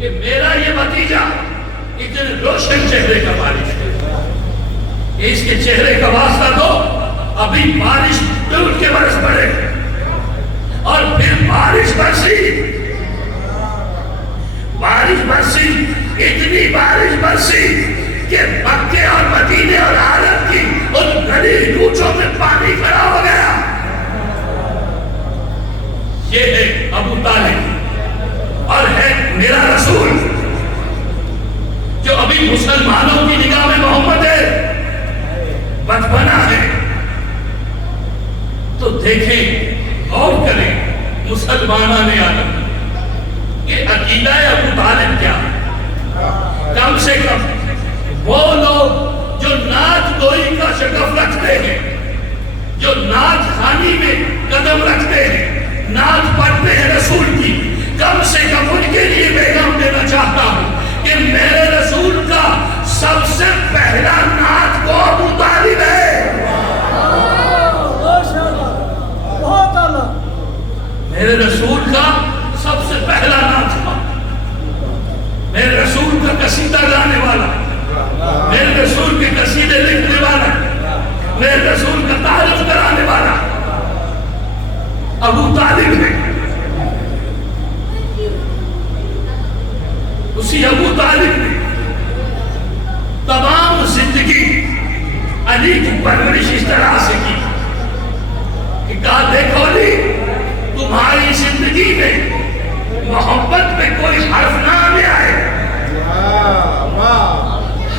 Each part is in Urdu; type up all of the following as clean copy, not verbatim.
کہ میرا یہ بھتیجا اتنے روشن چہرے کا بارش ہے، اس کے چہرے کا واسطہ دو، ابھی بارش ٹوٹ کے برس پڑے اور پھر بارش برسی، اتنی بارش برسی کہ مکے اور مدینے اور عرب کی ان گلی کوچوں میں پانی کھڑا ہو گیا۔ یہ ہے ابو طالب اور ہے میرا رسول جو ابھی مسلمانوں کی نگاہ میں محمد ہے، بچپنا ہے۔ تو دیکھیں غور کریں مسلمانہ نے عالم یہ عقیدہ ابو طالب کیا؟ کم سے کم وہ لوگ جو نعت گوئی کا شغف رکھتے ہیں، جو نعت خوانی میں قدم رکھتے ہیں، نعت پڑھتے ہیں رسول کی، کم سے کم ان کے لیے پیغام دینا چاہتا ہوں کہ میرے رسول کا سب سے پہلا نعت کو ابو طالب ہے۔ میرے رسول کا سب سے پہلا نعت تھا، میرے رسول کا قصیدہ گانے والا، میرے رسول کے قصیدے لکھنے والا، میرے رسول کا تعارف کرانے والا ابو طالب ہے۔ اسی ابو طالب نے تمام زندگی علی کی پرورش اس طرح سے کی کہ کہا دیکھو علی، تمہاری زندگی میں محبت میں کوئی حرف نہ آنے آئے۔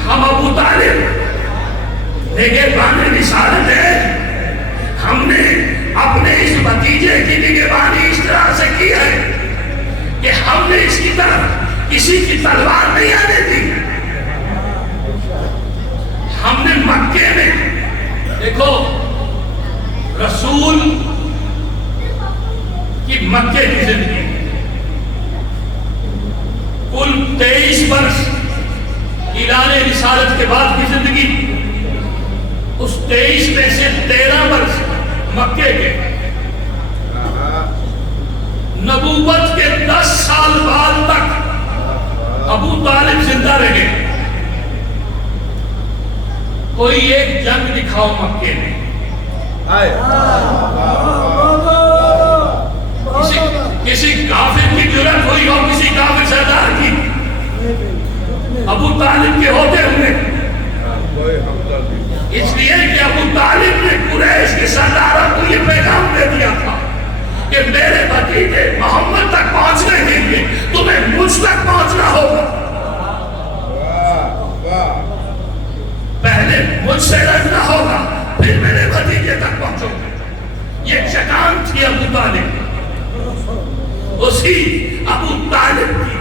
ہم ابو طالب نگہبان رسالت ہے، ہم نے اپنے اس بھتیجے کی نگہبانی اس طرح سے کی ہے کہ ہم نے اس کی طرف کسی کی تلوار نہیں آنے دی۔ ہم نے مکے میں دیکھو رسول کی مکے کی زندگی کل 23 برس اعلان رسالت کے بعد کی زندگی، اس 23 میں سے 13 برس مکے کے، نبوت کے 10 سال بعد تک ابو طالب زندہ رہے۔ کوئی ایک جنگ دکھاؤ مکے میں، کسی کافر کی جرات ہوئی ہو، کسی کافر سردار کی، ابو طالب کے ہوتے ہوئے؟ اس لیے کہ ابو طالب نے قریش کے سرداروں کو یہ پیغام دے دیا تھا کہ میرے بھتیجے محمد تک پہنچنے کے لیے تمہیں مجھ تک پہنچنا ہوگا، پہلے مجھ سے لڑنا ہوگا پھر میرے بھتیجے تک پہنچو گے۔ یہ چٹان تھی ابو طالب، اسی ابو طالب کی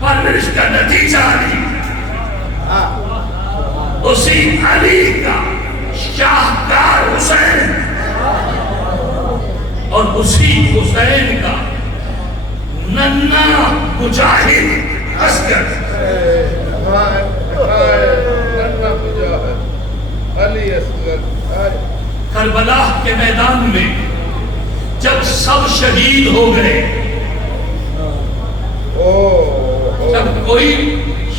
پرورش کا نتیجہ علی، اسی علی کا شاہکار حسین اور اسی حسین کا ننھا مجاہد اصغر۔ کربلا کے میدان میں جب سب شہید ہو گئے، جب کوئی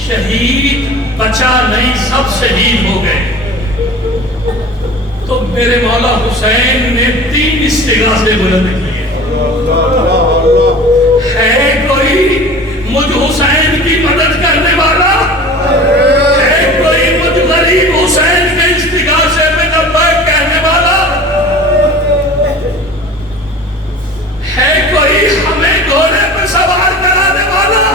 شہید بچا نہیں، سب شہید ہو گئے، تو میرے مولا حسین نے 3 استغاثے بلند کیے۔ ہے کوئی مجھ حسین کی مدد کرنے والا؟ ہے کوئی مجھ غریب حسین کے استغاثے میں لبیک کہنے والا؟ ہے کوئی ہمیں گھوڑے پہ سوار کرانے والا؟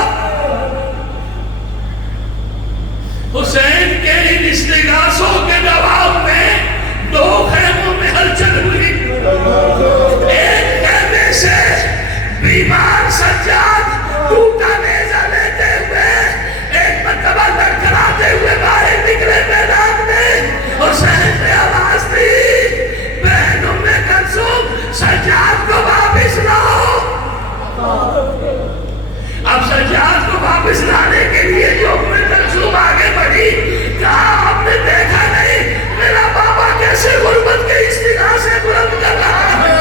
حسین کے ان استغاثوں کے جواب میں 2 خیموں میں ہلچل ہوئی۔ ایک خیمے سے بیمار سجاد ٹوٹا نیزہ لیتے ہوئے ایک مرتبہ لڑکھڑاتے ہوئے باہر نکلے میدان میں، حسین نے آواز دی، بہن ام کلثوم سجاد کو واپس لاؤ۔ اب سجاد کو واپس لانے کے لیے جو ام کلثوم آگے بڑھی، کہا آپ نے دیکھا نہیں میرا بابا کیسے غربت کے استغاثے بلند کر رہا ہے؟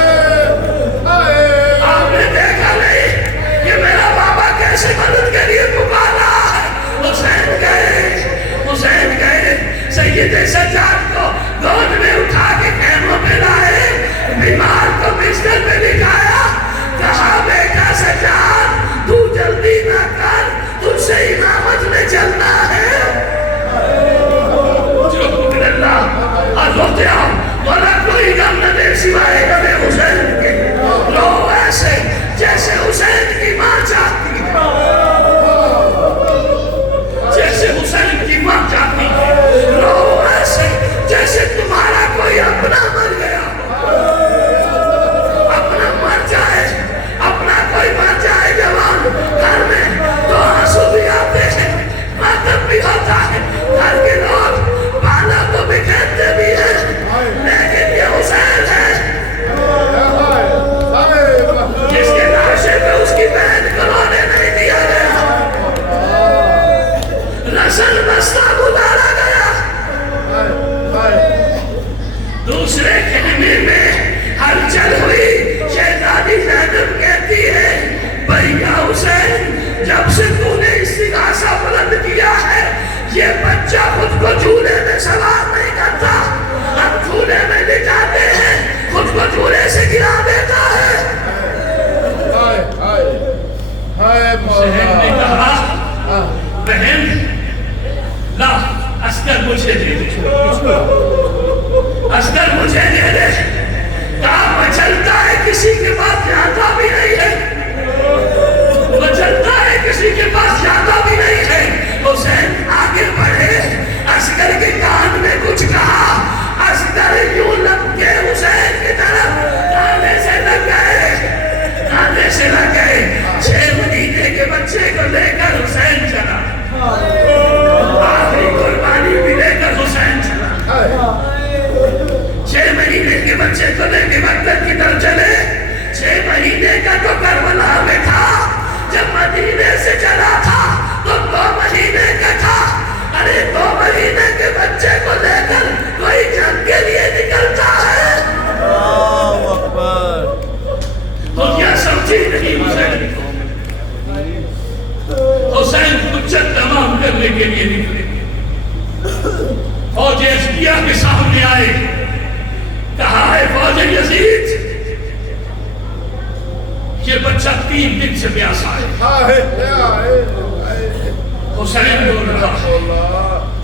آپ نے دیکھا نہیں کہ میرا بابا کیسے مدد کے لیے سجاد کو گود میں اٹھا کے خیموں میں لائے، بیمار کو بستر پہ بٹھایا، کہا بیٹا سجاد تو جلدی نہ کر، تجھ سے امامت میں چلنا ہے۔ جو حکم اللہ اور روتے آؤ، مولا کوئی غم نہ دے سوائے غم حسین کے، رو ایسے جیسے حسین کی ماں چاہتی ہے، جیسے حسین کی ماں چاہتی ہے، رو ایسے جیسے تمہارا کوئی اپنا مر گیا، اپنا مر جائے، اپنا کوئی مر جائے جوان گھر میں تو آنسو بھی آتے ہیں، ماتم بھی ہوتا ہے، گھر کے لوگ بالا تو بکھیرتے بھی ہیں، لیکن یہ حسین ہے جس کے لاشے پہ اس کی بہن کو رونے نہیں دیا گیا، رسل بستہ گزارا گیا۔ دوسرے خیمے میں ہلچل ہوئی، شہزادی زینب کہتی ہے بھیا حسین جب سے تو نے استغاثہ بلند کیا ہے، یہ بچہ خود کو جھولے میں سوار نہیں کرتا، ہم جھولے میں لے جاتے ہیں، خود کو جھولے سے گرا دیتا ہے۔ حسین نے کہا بہن لا عسکر مجھے دے دے، عسکر مجھے دے دے، کہا مچلتا ہے کسی کے پاس جاتا بھی نہیں ہے، مچلتا ہے کسی کے پاس جاتا بھی نہیں ہے۔ حسین آگے بڑھے، عسکر کے کان میں کچھ کہا، عسکر یوں لگ کے حسین کی طرف کانے سے لگ گئے، کانے سے لگ گئے۔ 6 مہینے کے بچے کو لے کر حسین چلا، آخری قربانی بھی لے کر حسین چلا، 6 مہینے کے بچے کو لے کے مکتب کی طرف چلے۔ 6 مہینے کا تو کربلا میں تھا، جب مدینے سے چلا تھا تو 2 مہینے کا تھا۔ ارے 2 مہینے کے بچے کو لے کر کوئی جنگ کے لیے نکلتا ہے تو کیا سمجھی نہیں حسین کو؟ حسین حجت تمام کرنے کے لیے نکلے، فوج اشکیا کے سامنے آئے، کہا ہے فوج یزید یہ بچہ 3 دن سے پیاسا ہے۔ حسین بول رہا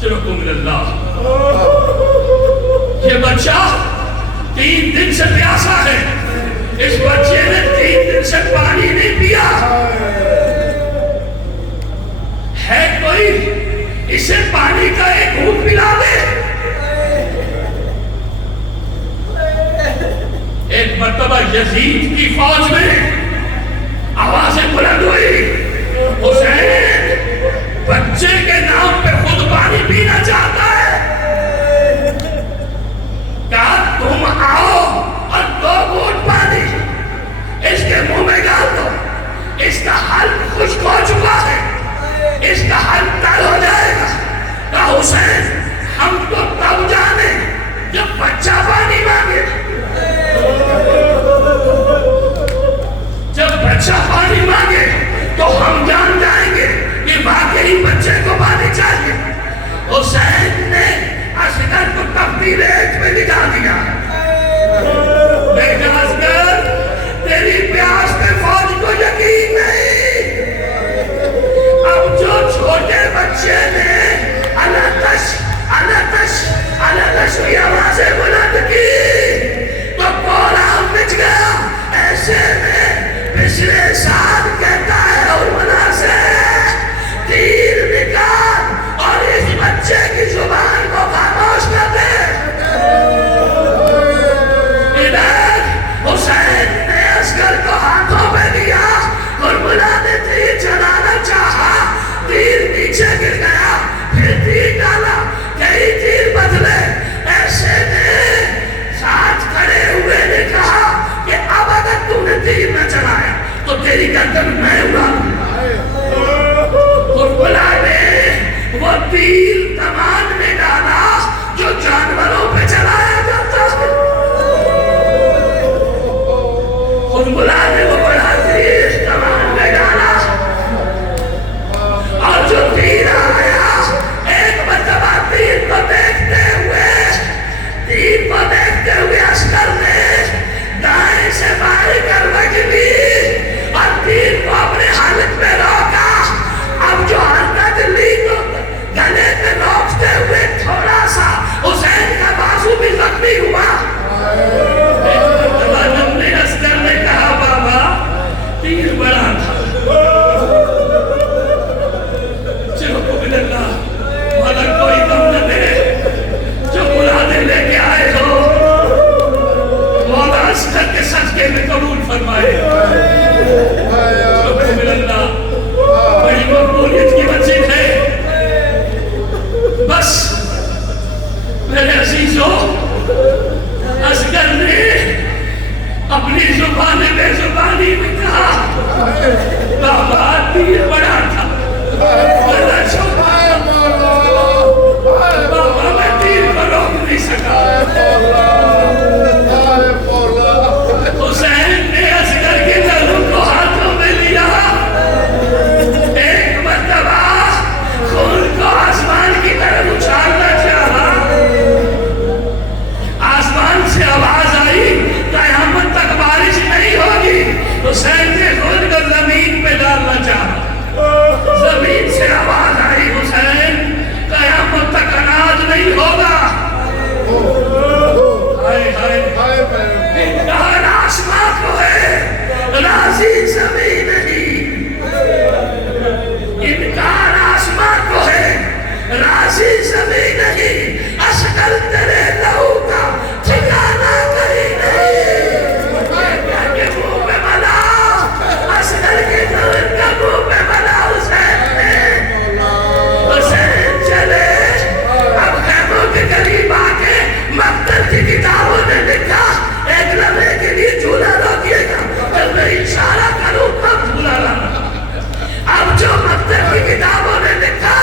چلو من اللہ، یہ بچہ 3 دن سے پیاسا ہے، اس بچے نے 3 دن سے پانی نہیں پیا ہے، کوئی اسے پانی کا ایک گھونٹ پلا دے۔ ایک مرتبہ یزید کی فوج میں آوازیں بلند ہوئی، حسین بچے کے نام پہ خود پانی پینا چاہتا ہے، کہا تم آؤ اور 2 گھونٹ پانی اس کے منہ میں ڈال دو، اس کا حلق خشک ہو چکا ہے، اس کا حلق تر ہو جائے گا۔ کہا حسین ہم تو تب جانے جب بچہ پانی مانگے، جب بچہ پانی مانگے تو ہم جان جائیں گے کہ واقعی بچے کو پانی چاہیے۔ حسین نے عسکر کو تبدیل 1 میں نکال دیا، بیٹا عسکر تیری پیاس پہ فوج کو یقین نہیں، اب جو چھوٹے بچے نے الاتش الاتش الاتش کی آوازیں بلند تیر بڑا تھا بابا میں تیر کو روک نہیں سکا حسین نے اصغر کے گردن کو ہاتھوں میں لیا ایک مرتبہ خون کو آسمان کی طرف اچھالنا چاہا آسمان سے آواز آئی قیامت تک بارش نہیں ہوگی حسین نے خون کو زمین پہ ڈالنا چاہا زمین سے آواز آئی حسین قیامت تک اناج نہیں ہوگا انکار آسمان کو ہے راضی زمین نہیں انکار آسمان کو ہے راضی زمین نہیں اصغر تیرے لہو کا ٹھکانا کہیں نہیں کے منہ پہ ملا اصغر کے دور کا منہ پہ ملا حسین نے حسین چلے اب خیموں کے قریب آ کے مقتل کی کتابوں نے لکھا ایک لمحے کے لیے جھولا روکیے گا جب میں اشارہ کروں تب جھولا لانا اب جو مقتل کی کتابوں نے لکھا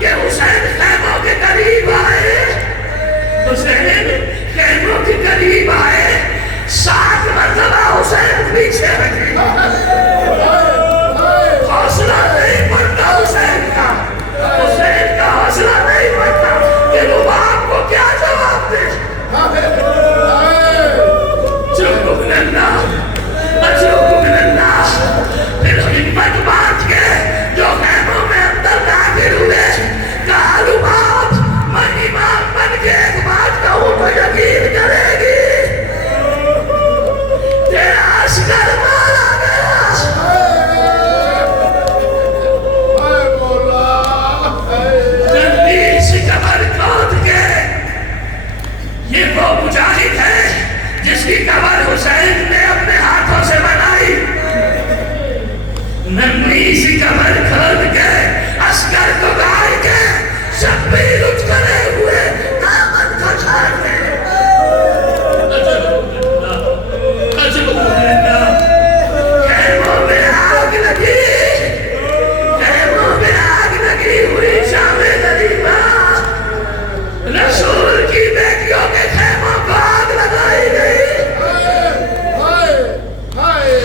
کہ حسین خیموں کے قریب آئے حسین خیموں کے قریب آئے 7 مرتبہ حسین پیچھے رکھے حوصلہ نہیں پڑتا حسین کا حوصلہ نہیں پڑتا کہ رباب کو کیا جواب دے چکو من اللہ اچھوکو من اللہ پھر ہمت بانٹ کے جو خیموں میں اندر داخل ہوئے کہا رباب میں امام بن کے ایک بات کہوں تو یقین کرے گی تیرا اصغر مارا گیا جنبی سے قبر کھود کے یہ وہ مجاہد ہے جس کی قبر حسین نے اپنے ہاتھوں سے بنائی ننھی سی قبر کھود کے اصغر کو گاڑ کے شبیر اٹھ کرے ہوئے دامن کو چھاڑ دے خیموں میں آگ لگی ہوئی شام غریبہ رسول کی بیٹیوں کے خیموں کو آگ لگائی گئی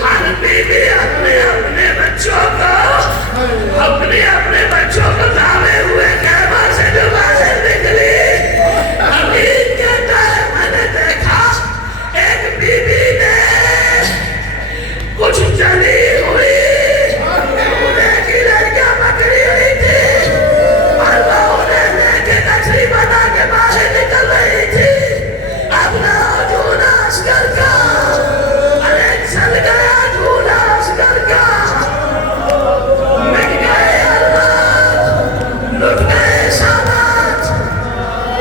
ہر بیوی اپنے بچوں کو دعوے ہوئے خیمہ سے جو باہر نکلی حمید کہتا ہے میں نے دیکھا ایک بیوی نے کچھ جلی ہوئی انہیں کی لڑکیاں پکڑی ہوئی تھی اور وہ انہیں لے کے کچھری بنا کے باہر نکل رہی تھی اب نہ جھولا اصغر کا ارے چل گیا جھولا اصغر کا مٹ گئے اللہ لٹ گئے سامات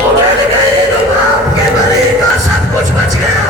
اجڑ گئی رباب کے بری کا سب کچھ بچ گیا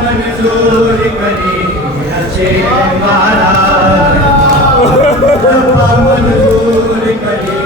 منظور کری اچھے مارا منظور کری